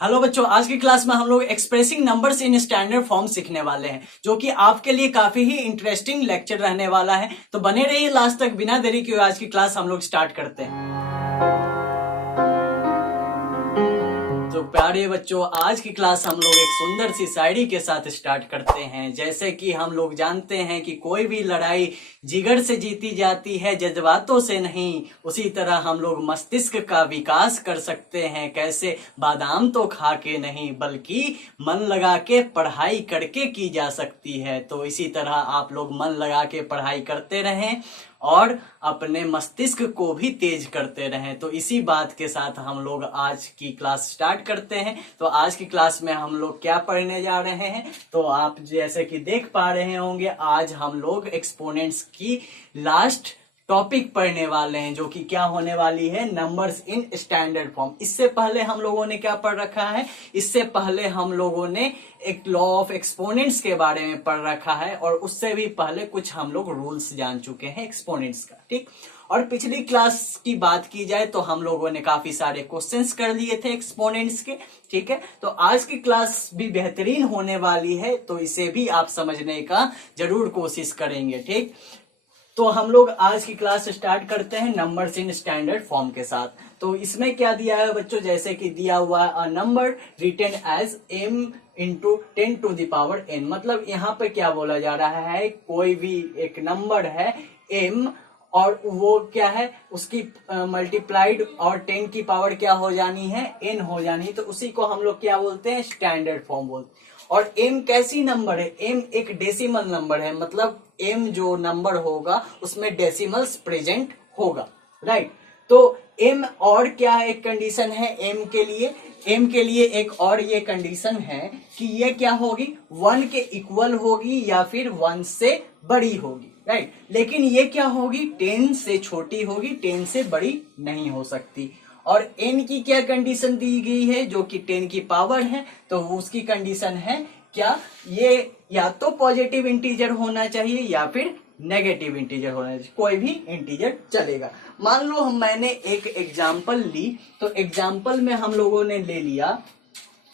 Hello बच्चों, आज की क्लास में हम लोग expressing numbers in standard form सीखने वाले हैं, जो कि आपके लिए काफी ही इंटरेस्टिंग लेक्चर रहने वाला है। तो बने रहिए लास्ट तक। बिना देरी किए आज की क्लास हम लोग स्टार्ट करते हैं। तो प्यारे बच्चों, आज की क्लास हम लोग एक सुंदर सी शायरी के साथ स्टार्ट करते हैं। जैसे कि हम लोग जानते हैं कि कोई भी लड़ाई जिगर से जीती जाती है, जज्बातों से नहीं। उसी तरह हम लोग मस्तिष्क का विकास कर सकते हैं। कैसे? बादाम तो खा के नहीं, बल्कि मन लगा के पढ़ाई करके की जा सकती है। तो इसी तरह आप लोग मन लगा के पढ़ाई करते रहें और अपने मस्तिष्क को भी तेज करते रहें। तो इसी बात के साथ हम लोग आज की क्लास स्टार्ट करते हैं। तो आज की क्लास में हम लोग क्या पढ़ने जा रहे हैं, तो आप जैसे कि देख पा रहे होंगे, आज हम लोग एक्सपोनेंट्स की लास्ट टॉपिक पढ़ने वाले हैं, जो कि क्या होने वाली है, नंबर्स इन स्टैंडर्ड फॉर्म। इससे पहले हम लोगों ने क्या पढ़ रखा है, इससे पहले हम लोगों ने एक लॉ ऑफ एक्सपोनेंट्स के बारे में पढ़ रखा है, और उससे भी पहले कुछ हम लोग रूल्स जान चुके हैं एक्सपोनेंट्स का। ठीक। और पिछली क्लास की बात की जाए तो हम लोगों ने काफी सारे क्वेश्चंस कर लिए थे एक्सपोनेंट्स के। ठीक है, तो आज की क्लास भी बेहतरीन होने वाली है, तो इसे भी आप समझने का जरूर कोशिश करेंगे। ठीक, तो हम लोग आज की क्लास स्टार्ट करते हैं नंबर्स इन स्टैंडर्ड फॉर्म के साथ। तो इसमें क्या दिया है बच्चों, जैसे कि दिया हुआ a number written as m into 10 to the power n। मतलब यहाँ पे क्या बोला जा रहा है, कोई भी एक नंबर है m, और वो क्या है, उसकी मल्टीप्लाइड और 10 की पावर क्या हो जानी है, n हो जानी। तो उसी को हम लोग क्या बोलते हैं, स्टैंडर्ड फॉर्म बोलते हैं। और m कैसी नंबर है, m एक डेसिमल नंबर है। मतलब m जो नंबर होगा उसमें डेसिमल्स प्रेजेंट होगा। राइट। तो m और क्या है, एक कंडीशन है m के लिए, m के लिए एक और ये कंडीशन है कि ये क्या होगी, 1 के इक्वल होगी या फिर 1 से बड़ी होगी। राइट। लेकिन ये क्या होगी, 10 से छोटी होगी, 10 से बड़ी नहीं हो सकती। और n की क्या कंडीशन दी गई है, जो कि 10 की पावर है, तो उसकी कंडीशन है क्या, ये या तो पॉजिटिव इंटीजर होना चाहिए या फिर नेगेटिव इंटीजर होना चाहिए, कोई भी इंटीजर चलेगा। मान लो मैंने एक एग्जांपल ली, तो एग्जांपल में हम लोगों ने ले लिया,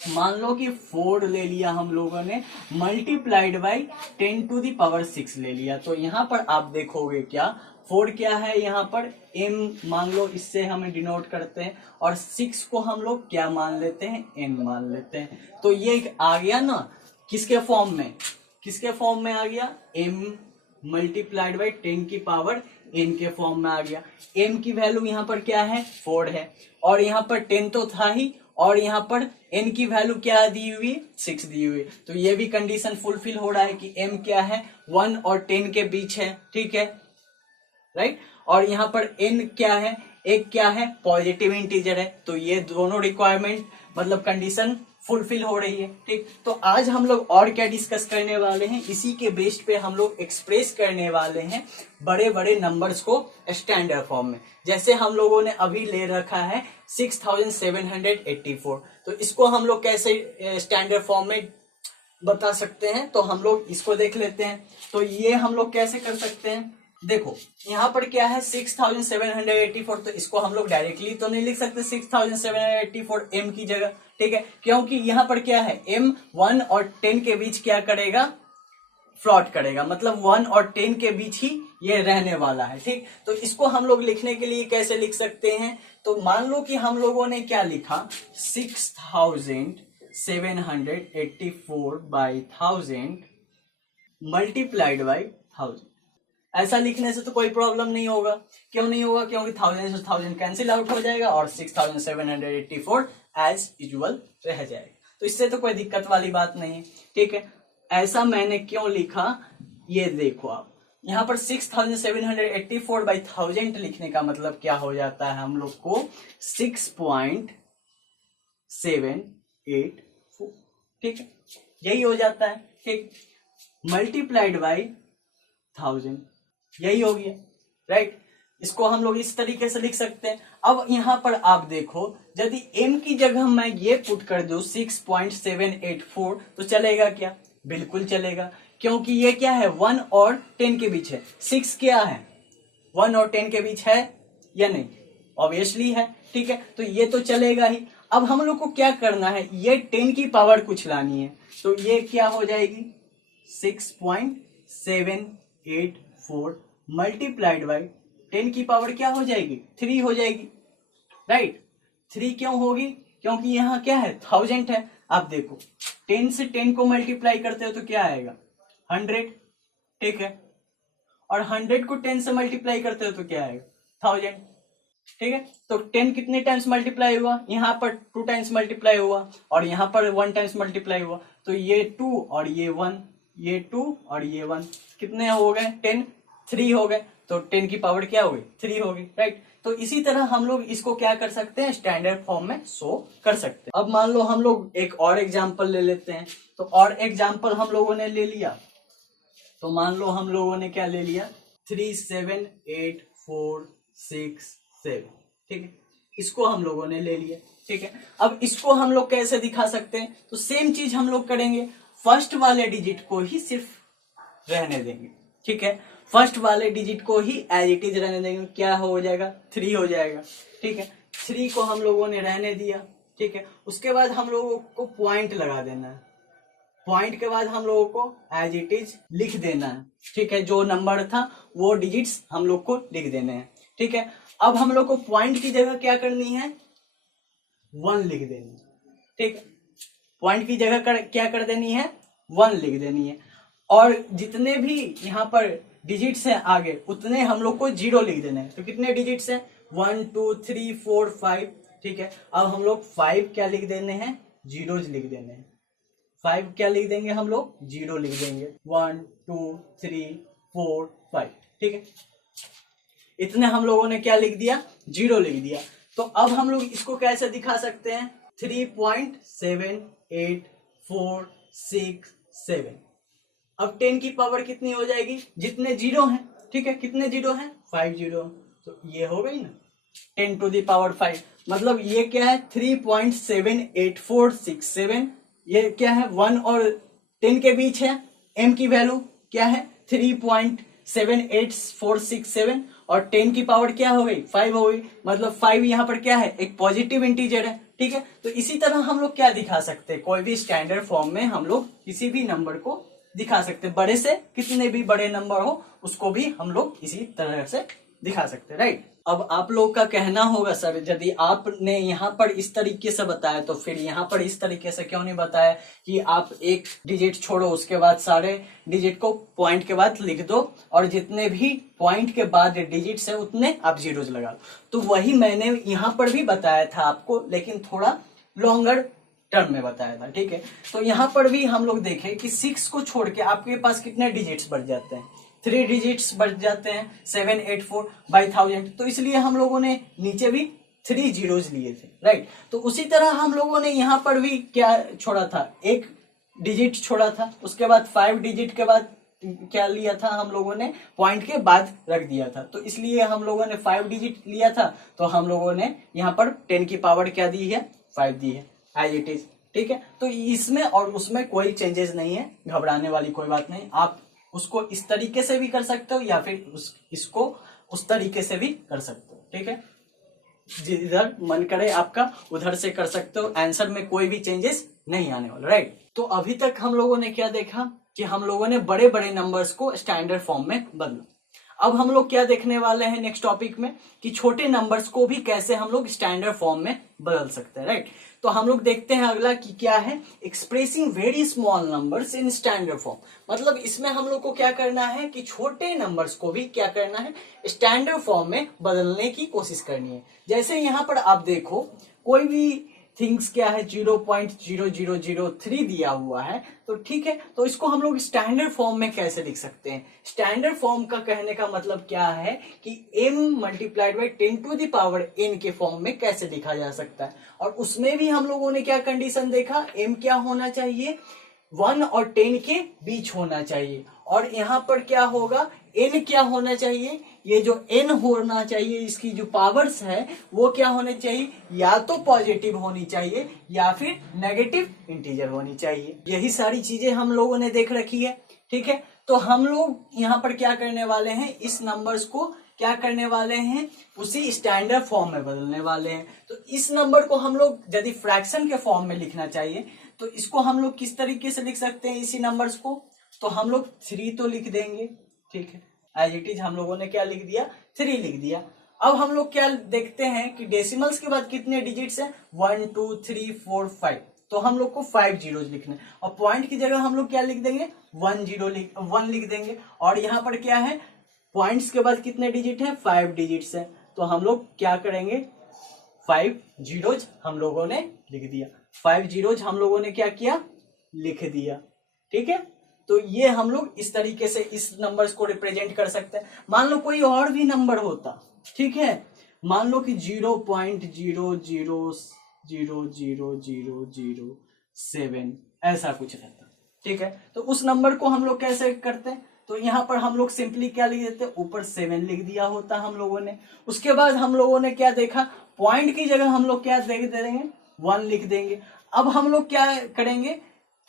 मान लो कि 4 ले लिया हम लोगों ने, multiplied by 10 to the power 6 ले लिया। तो यहाँ पर आप देखोगे क्या, 4 क्या है, यहाँ पर m मान लो, इससे हम डिनोट करते हैं, और 6 को हम लोग क्या मान लेते हैं, n मान लेते हैं। तो ये आ गया ना, किसके फॉर्म में, किसके फॉर्म में आ गया, m मल्टीप्लाइड बाई 10 की पावर n के फॉर्म में आ गया। m की वैल्यू यहाँ पर क्या है, 4 है, और यहाँ पर 10 तो था ही, और यहाँ पर n की वैल्यू क्या दी हुई, 6 दी हुई। तो ये भी कंडीशन फुलफिल हो रहा है कि m क्या है, 1 और 10 के बीच है। ठीक है, राइट। और यहाँ पर n क्या है, एक क्या है, पॉजिटिव इंटीजर है। तो ये दोनों रिक्वायरमेंट, मतलब कंडीशन फुलफिल हो रही है। ठीक, तो आज हम लोग और क्या डिस्कस करने वाले हैं, इसी के बेस पे हम लोग एक्सप्रेस करने वाले हैं बड़े बड़े नंबर्स को स्टैंडर्ड फॉर्म में। जैसे हम लोगों ने अभी ले रखा है 6784, तो इसको हम लोग कैसे स्टैंडर्ड फॉर्म में बता सकते हैं, तो हम लोग इसको देख लेते हैं। तो ये हम लोग कैसे कर सकते हैं, देखो यहाँ पर क्या है 6784, तो इसको हम लोग डायरेक्टली तो नहीं लिख सकते 6784 m की जगह। ठीक है, क्योंकि यहाँ पर क्या है, m 1 और 10 के बीच क्या करेगा, फ्लॉट करेगा, मतलब 1 और 10 के बीच ही ये रहने वाला है। ठीक, तो इसको हम लोग लिखने के लिए कैसे लिख सकते हैं, तो मान लो कि हम लोगों ने क्या लिखा, 6784 बाई 1000 मल्टीप्लाइड बाई 1000। ऐसा लिखने से तो कोई प्रॉब्लम नहीं होगा। क्यों नहीं होगा, क्योंकि 1000 से 1000 कैंसिल आउट हो जाएगा और 6784 एज यूजुअल रह जाएगा। तो इससे तो कोई दिक्कत वाली बात नहीं है। ठीक है, ऐसा मैंने क्यों लिखा, ये देखो आप, यहाँ पर 6784 बाई 1000 लिखने का मतलब क्या हो जाता है, हम लोग को 6.784। ठीक है, यही हो जाता है। ठीक, मल्टीप्लाइड बाई 1000, यही हो गया। राइट, इसको हम लोग इस तरीके से लिख सकते हैं। अब यहाँ पर आप देखो, यदि m की जगह मैं ये पुट कर दूं 6.784, तो चलेगा क्या, बिल्कुल चलेगा, क्योंकि ये क्या है, 1 और 10 के बीच है। 6 क्या है, 1 और 10 के बीच है या नहीं, ऑब्वियसली है, ठीक है, तो ये तो चलेगा ही। अब हम लोग को क्या करना है, ये 10 की पावर कुछ लानी है, तो ये क्या हो जाएगी 6.784 मल्टीप्लाइड बाई 10 की पावर क्या हो जाएगी 3 हो जाएगी, राइट। 3 क्यों होगी, क्योंकि यहाँ क्या है 1000 है। आप देखो 10 से 10 को मल्टीप्लाई करते हो तो क्या आएगा 100, ठीक है, और 100 को 10 से मल्टीप्लाई करते हो तो क्या आएगा 1000, ठीक है। तो 10 कितने टाइम्स मल्टीप्लाई हुआ, यहाँ पर 2 टाइम्स मल्टीप्लाई हुआ और यहाँ पर 1 टाइम्स मल्टीप्लाई हुआ, तो ये 2 और ये 1, ये 2 और ये 1 कितने हो गए 10, 3 हो गए, तो 10 की पावर क्या हो गई 3 हो गई, राइट। तो इसी तरह हम लोग इसको क्या कर सकते हैं, स्टैंडर्ड फॉर्म में शो कर सकते हैं। अब मान लो हम लोग एक और एग्जांपल ले लेते हैं, तो और एग्जांपल हम लोगों ने ले लिया, तो मान लो हम लोगों ने क्या ले लिया 37846 ठीक है, इसको हम लोगों ने ले लिया, ठीक है। अब इसको हम लोग कैसे दिखा सकते हैं, तो सेम चीज हम लोग करेंगे, फर्स्ट वाले डिजिट को ही सिर्फ रहने देंगे, ठीक है, फर्स्ट वाले डिजिट को ही एज इट इज रहने देंगे, क्या हो जाएगा 3 हो जाएगा, ठीक है। 3 को हम लोगों ने रहने दिया, ठीक है। उसके बाद हम लोगों को पॉइंट लगा देना है, पॉइंट के बाद हम लोगों को एज इट इज लिख देना है, ठीक है, जो नंबर था वो डिजिट्स हम लोग को लिख देने हैं, ठीक है। अब हम लोग को पॉइंट की जगह क्या करनी है 1 लिख देनी है, ठीक है, पॉइंट की जगह क्या कर देनी है 1 लिख देनी है, और जितने भी यहाँ पर डिजिट्स हैं आगे उतने हम लोग को 0 लिख देने हैं। तो कितने डिजिट्स हैं 1 2 3 4 5, ठीक है। अब हम लोग 5 क्या लिख देने हैं, जीरोज लिख देने हैं, 5 क्या लिख देंगे हम लोग 0 लिख देंगे, 1 2 3 4 5, ठीक है। इतने हम लोगों ने क्या लिख दिया 0 लिख दिया। तो अब हम लोग इसको कैसे दिखा सकते हैं 3.78467। अब 10 की पावर कितनी हो जाएगी, जितने 0 हैं, ठीक है, कितने 0 हैं 5 0, तो ये हो गई ना 10 टू द पावर 5, मतलब ये क्या है 3.78467, ये क्या है 1 और 10 के बीच है, m की वैल्यू क्या है 3.78467 और 10 की पावर क्या हो गई 5 हो गई, मतलब 5 यहाँ पर क्या है एक पॉजिटिव इंटीजर है, ठीक है। तो इसी तरह हम लोग क्या दिखा सकते हैं, कोई भी स्टैंडर्ड फॉर्म में हम लोग किसी भी नंबर को दिखा सकते हैं, बड़े से कितने भी बड़े नंबर हो उसको भी हम लोग इसी तरह से दिखा सकते हैं, राइट। अब आप लोग का कहना होगा सर यदि आपने यहाँ पर इस तरीके से बताया तो फिर यहाँ पर इस तरीके से क्यों नहीं बताया कि आप एक डिजिट छोड़ो उसके बाद सारे डिजिट को पॉइंट के बाद लिख दो और जितने भी पॉइंट के बाद डिजिट्स है उतने आप जीरोज लगा दो। तो वही मैंने यहाँ पर भी बताया था आपको, लेकिन थोड़ा लॉन्गर टर्म में बताया था, ठीक है। तो यहाँ पर भी हम लोग देखें कि 6 को छोड़ के आपके पास कितने डिजिट्स बढ़ जाते हैं, 3 डिजिट्स बढ़ जाते हैं 784/1000, तो इसलिए हम लोगों ने नीचे भी 3 जीरोज लिए थे, राइट। तो उसी तरह हम लोगों ने यहाँ पर भी क्या छोड़ा था, एक डिजिट छोड़ा था, उसके बाद 5 डिजिट के बाद क्या लिया था हम लोगों ने पॉइंट के बाद रख दिया था, तो इसलिए हम लोगों ने 5 डिजिट लिया था, तो हम लोगों ने यहाँ पर 10 की पावर क्या दी है 5 दी है एज इट इज, ठीक है। तो इसमें और उसमें कोई चेंजेस नहीं है, घबराने वाली कोई बात नहीं, आप उसको इस तरीके से भी कर सकते हो या फिर इसको उस तरीके से भी कर सकते हो, ठीक है, जिधर मन करे आपका उधर से कर सकते हो, आंसर में कोई भी चेंजेस नहीं आने वाला, राइट। तो अभी तक हम लोगों ने क्या देखा कि हम लोगों ने बड़े बड़े नंबर्स को स्टैंडर्ड फॉर्म में बदला। अब हम लोग क्या देखने वाले हैं नेक्स्ट टॉपिक में कि छोटे नंबर्स को भी कैसे हम लोग स्टैंडर्ड फॉर्म में बदल सकते हैं, राइट। तो हम लोग देखते हैं अगला कि क्या है expressing very small numbers in standard form, मतलब इसमें हम लोग को क्या करना है कि छोटे नंबर्स को भी क्या करना है स्टैंडर्ड फॉर्म में बदलने की कोशिश करनी है। जैसे यहाँ पर आप देखो कोई भी थिंग्स क्या है 0.0003 दिया हुआ है, तो ठीक है, तो इसको हम लोग स्टैंडर्ड फॉर्म में कैसे लिख सकते हैं। स्टैंडर्ड फॉर्म का कहने का मतलब क्या है कि m multiplied by 10 to the power n के फॉर्म में कैसे लिखा जा सकता है, और उसमें भी हम लोगों ने क्या कंडीशन देखा, m क्या होना चाहिए 1 और 10 के बीच होना चाहिए, और यहाँ पर क्या होगा n क्या होना चाहिए, ये जो n होना चाहिए इसकी जो पावर्स है वो क्या होने चाहिए, या तो पॉजिटिव होनी चाहिए या फिर नेगेटिव इंटीजर होनी चाहिए। यही सारी चीजें हम लोगों ने देख रखी है, ठीक है। तो हम लोग यहाँ पर क्या करने वाले हैं, इस नंबर्स को क्या करने वाले हैं, उसी स्टैंडर्ड फॉर्म में बदलने वाले हैं। तो इस नंबर को हम लोग यदि फ्रैक्शन के फॉर्म में लिखना चाहिए तो इसको हम लोग किस तरीके से लिख सकते हैं इसी नंबर्स को, तो हम लोग 3 तो लिख देंगे, ठीक है, एज इट इज हम लोगों ने क्या लिख दिया, 3 लिख दिया। अब हम लोग क्या देखते हैं कि डेसिमल्स के बाद कितने डिजिट्स हैं, 1 2 3 4 5, तो हम लोग को 5 जीरोज लिखने, और पॉइंट की जगह हम लोग क्या लिख देंगे, 1 लिख देंगे। और यहाँ पर क्या है, पॉइंट्स के बाद कितने डिजिट हैं, 5 डिजिट्स हैं, तो हम लोग क्या करेंगे, 5 जीरोज हम लोगों ने लिख दिया, 5 जीरोज हम लोगों ने क्या किया, लिख दिया, ठीक है। तो ये हम लोग इस तरीके से इस नंबर्स को रिप्रेजेंट कर सकते हैं। मान लो कोई और भी नंबर होता, ठीक है, मान लो कि 0.0000007 ऐसा कुछ रहता, ठीक है, तो उस नंबर को हम लोग कैसे करते हैं, तो यहाँ पर हम लोग सिंपली क्या लिख देते हैं, ऊपर 7 लिख दिया होता हम लोगों ने। उसके बाद हम लोगों ने क्या देखा, पॉइंट की जगह हम लोग क्या दे देंगे, 1 लिख देंगे। अब हम लोग क्या करेंगे,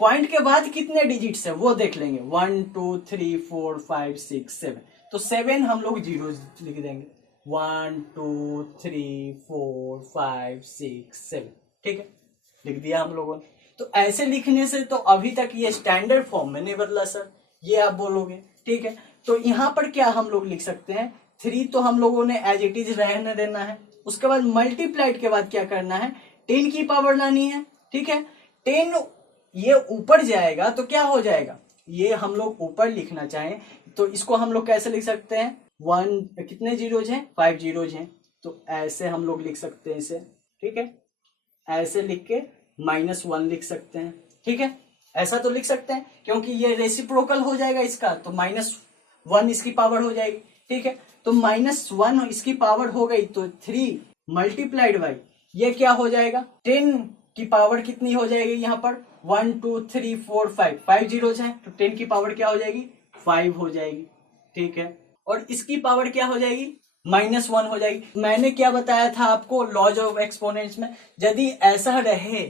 पॉइंट के बाद कितने डिजिट्स है वो देख लेंगे, 1 2 3 4 5 6 7, तो 7 हम लोग जीरो लिख देंगे, 1 2 3 4 5 6 7, ठीक है, लिख दिया हम लोगों ने। तो ऐसे लिखने से तो अभी तक ये स्टैंडर्ड फॉर्म में नहीं बदला सर, ये आप बोलोगे, ठीक है। तो यहाँ पर क्या हम लोग लिख सकते हैं, 3 तो हम लोगों ने एज इट इज रहने देना है। उसके बाद मल्टीप्लाइड के बाद क्या करना है, 10 की पावर लानी है, ठीक है। 10 ये ऊपर जाएगा तो क्या हो जाएगा, ये हम लोग ऊपर लिखना चाहें तो इसको हम लोग कैसे लिख सकते हैं, 1 कितने जीरोज हैं, 5 जीरोज हैं, तो ऐसे हम लोग लिख सकते हैं इसे, ठीक है, ऐसे लिख के -1 लिख सकते हैं, ठीक है, ऐसा तो लिख सकते हैं क्योंकि ये रेसिप्रोकल हो जाएगा इसका, तो -1 इसकी पावर हो जाएगी, ठीक है। तो -1 इसकी पावर हो गई तो 3 मल्टीप्लाइड बाई ये क्या हो जाएगा, 10 की पावर कितनी हो जाएगी, यहाँ पर 1 2 3 4 5 जीरोज हैं, तो 10 की पावर क्या हो जाएगी, 5 हो जाएगी, ठीक है। और इसकी पावर क्या हो जाएगी, -1 हो जाएगी। मैंने क्या बताया था आपको लॉज ऑफ एक्सपोनेंट्स में, यदि ऐसा रहे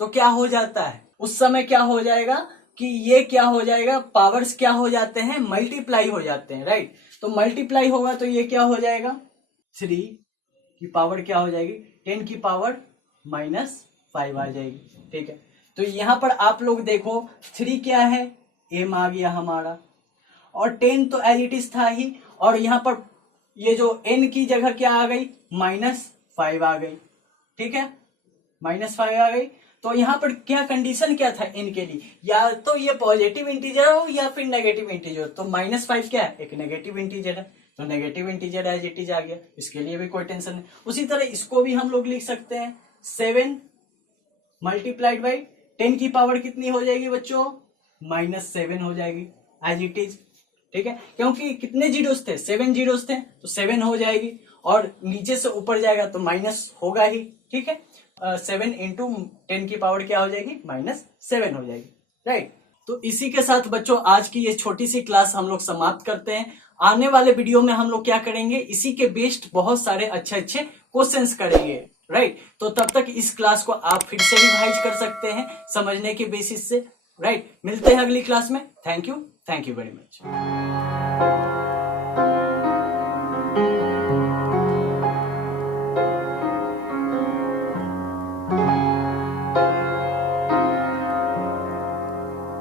तो क्या हो जाता है, उस समय क्या हो जाएगा कि ये क्या हो जाएगा, पावर्स क्या हो जाते हैं, मल्टीप्लाई हो जाते हैं, राइट। तो मल्टीप्लाई होगा तो ये क्या हो जाएगा, 3 की पावर क्या हो जाएगी, 10 की पावर -5 आ जाएगी, ठीक है। तो यहाँ पर आप लोग देखो 3 क्या है, m आ गया हमारा, और 10 तो एज इट इज था ही, और यहाँ पर ये जो n की जगह क्या आ गई, -5 आ गई, ठीक है, -5 आ गई। तो यहाँ पर क्या कंडीशन क्या था n के लिए, या तो ये पॉजिटिव इंटीजर हो या फिर नेगेटिव इंटीजर हो, तो -5 क्या है, एक नेगेटिव इंटीजर है, तो negative integer as it is आ गया, इसके लिए भी कोई टेंशन नहीं। उसी तरह इसको भी हम लोग लिख सकते हैं, 7 मल्टीप्लाइड बाई 10 की पावर कितनी हो जाएगी बच्चों, -7 हो जाएगी एज इट इज, ठीक है, क्योंकि कितने जीरोस थे, 7 जीरोस थे, तो 7 हो जाएगी, और नीचे से ऊपर जाएगा तो माइनस होगा ही, ठीक है। 7 इंटू 10 की पावर क्या हो जाएगी, -7 हो जाएगी, राइट। तो इसी के साथ बच्चों आज की ये छोटी सी क्लास हम लोग समाप्त करते हैं। आने वाले वीडियो में हम लोग क्या करेंगे, इसी के बेस्ड बहुत सारे अच्छे क्वेश्चंस करेंगे, राइट। तो तब तक इस क्लास को आप फिर से रिवाइज कर सकते हैं समझने के बेसिस से, राइट। मिलते हैं अगली क्लास में, थैंक यू वेरी मच।